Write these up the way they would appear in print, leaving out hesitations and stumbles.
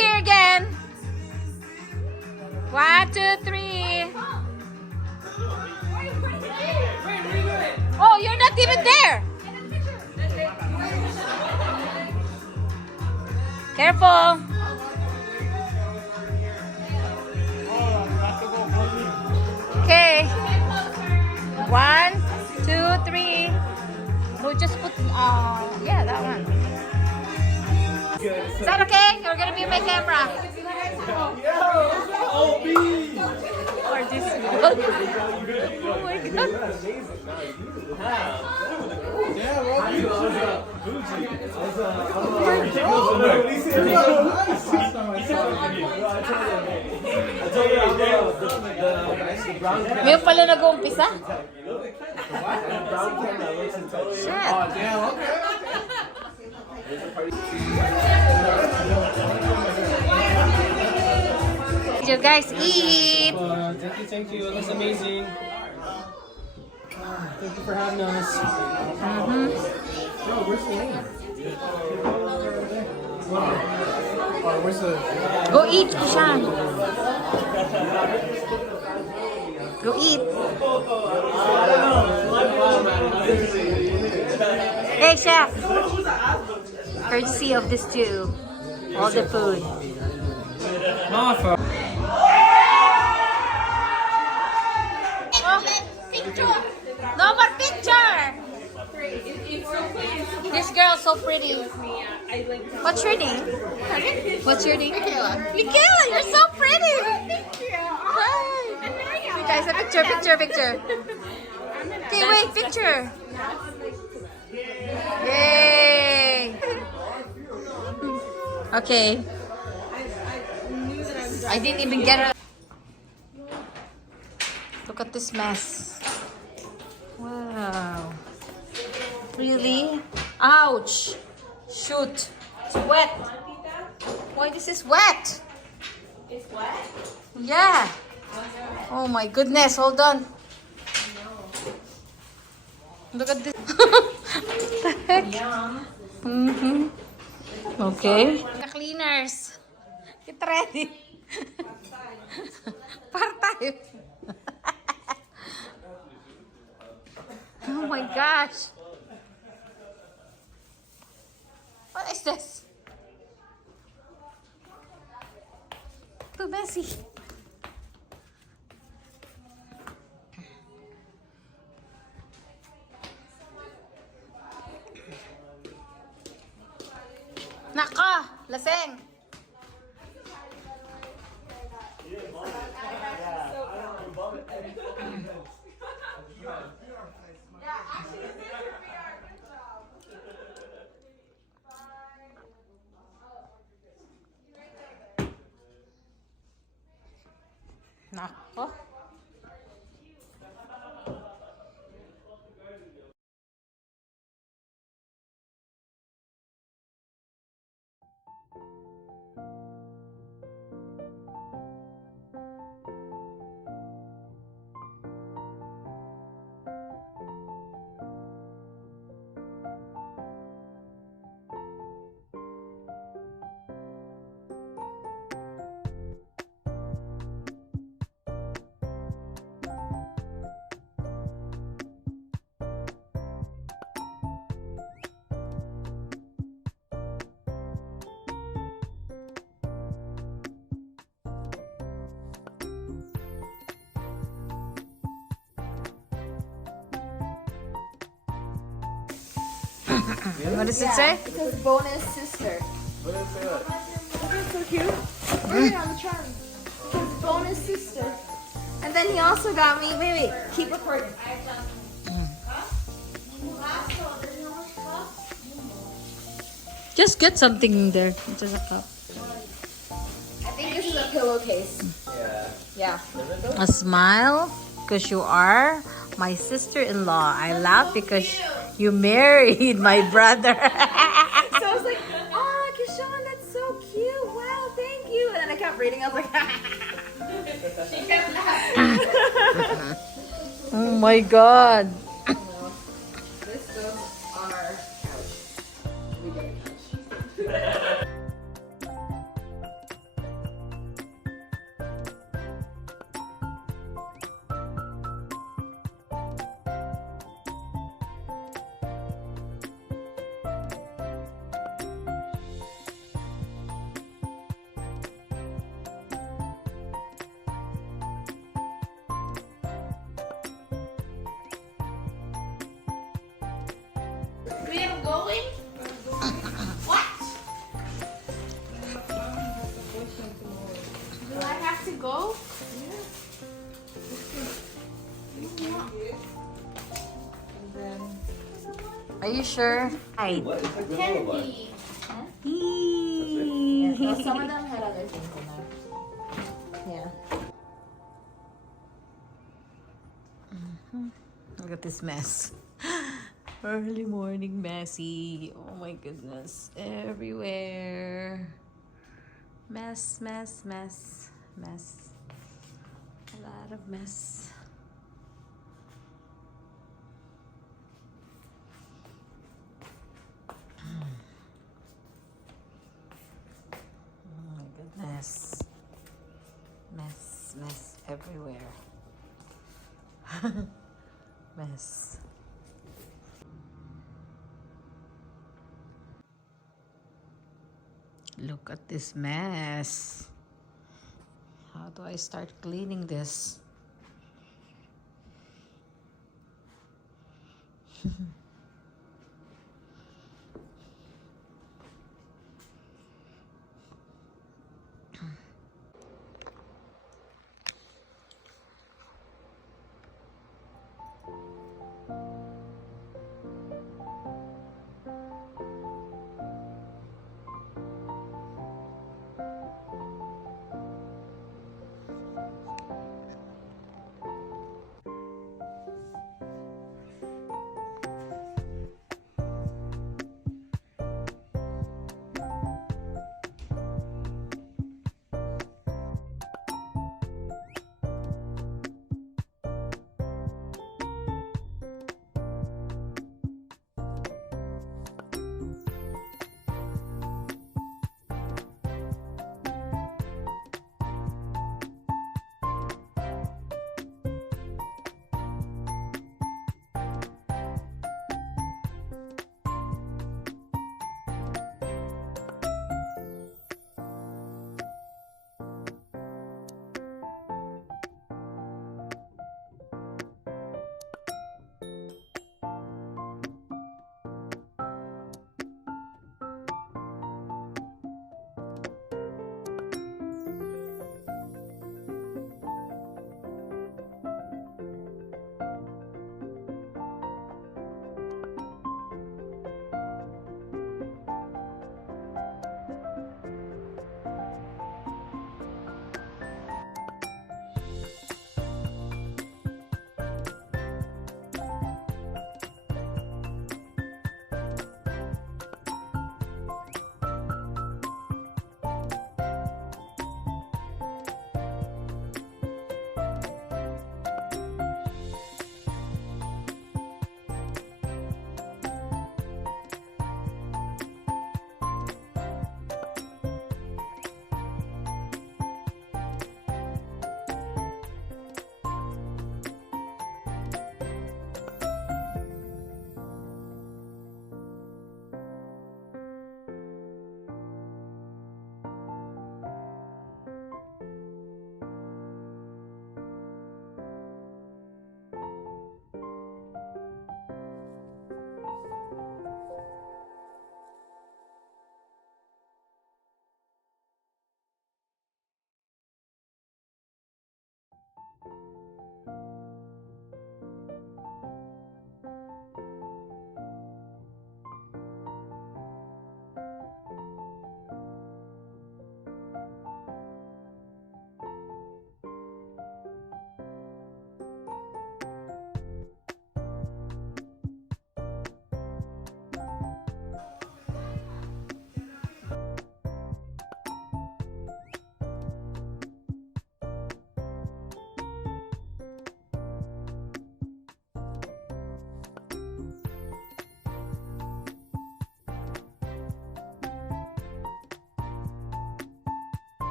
here again. 1, 2, 3. Oh, you're not even there. Careful. Okay. 1, 2, 3. We'll just put, yeah, that one. Is that okay? You're gonna be my camera. Or this one. Oh my god. Ngayon pala nag-uumpisa? Shit. Did you guys eat? Thank you. It looks amazing. Thank you for having us. Bro, where's the name? Where's the... Go eat, Kishan. Go eat. Hey, chef. Courtesy of this too. All the food. Martha. No more picture. This girl's so pretty. What's your name? What's your name? Michaela, you're so pretty. Hi. Guys, a picture. Okay, wait, picture. Yay. Okay. I didn't even get it. Look at this mess. Wow. Really? Ouch. Shoot. It's wet. Why this is wet? It's wet? Yeah. Oh my goodness. Hold on. Look at this. What the heck? Okay. The cleaners. Get ready. Part-time. Oh my gosh. What is this? Too messy. Naka! Laseng! Nako. What does it say? It says bonus sister. What did it say that? Isn't it so cute? Right on the charm. It says bonus sister. And then he also got me, wait, keep recording. Just get something in there. Just a cup. I think this is a pillowcase. Yeah. A smile because you are my sister-in-law. I laugh because you married my brother. So I was like, oh, Kishan, that's so cute. Wow, thank you. And then I kept reading. I was like, she kept laughing. Oh my god. This goes on our couch. We get a couch. go? And then, Are you sure? Hi. what? It's like granola bar. Candy. Yeah, Some of them had other things in there. Yeah. Look at this mess. Early morning messy. Oh my goodness. Everywhere. Mess, mess, mess, mess. A lot of mess. Oh my goodness. Mess, mess everywhere. Mess. Look at this mess. How do I start cleaning this?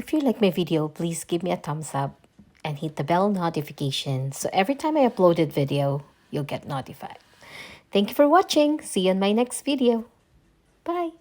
If you like my video, please give me a thumbs up and hit the bell notification so every time I uploaded video, you'll get notified. Thank you for watching. See you in my next video. Bye.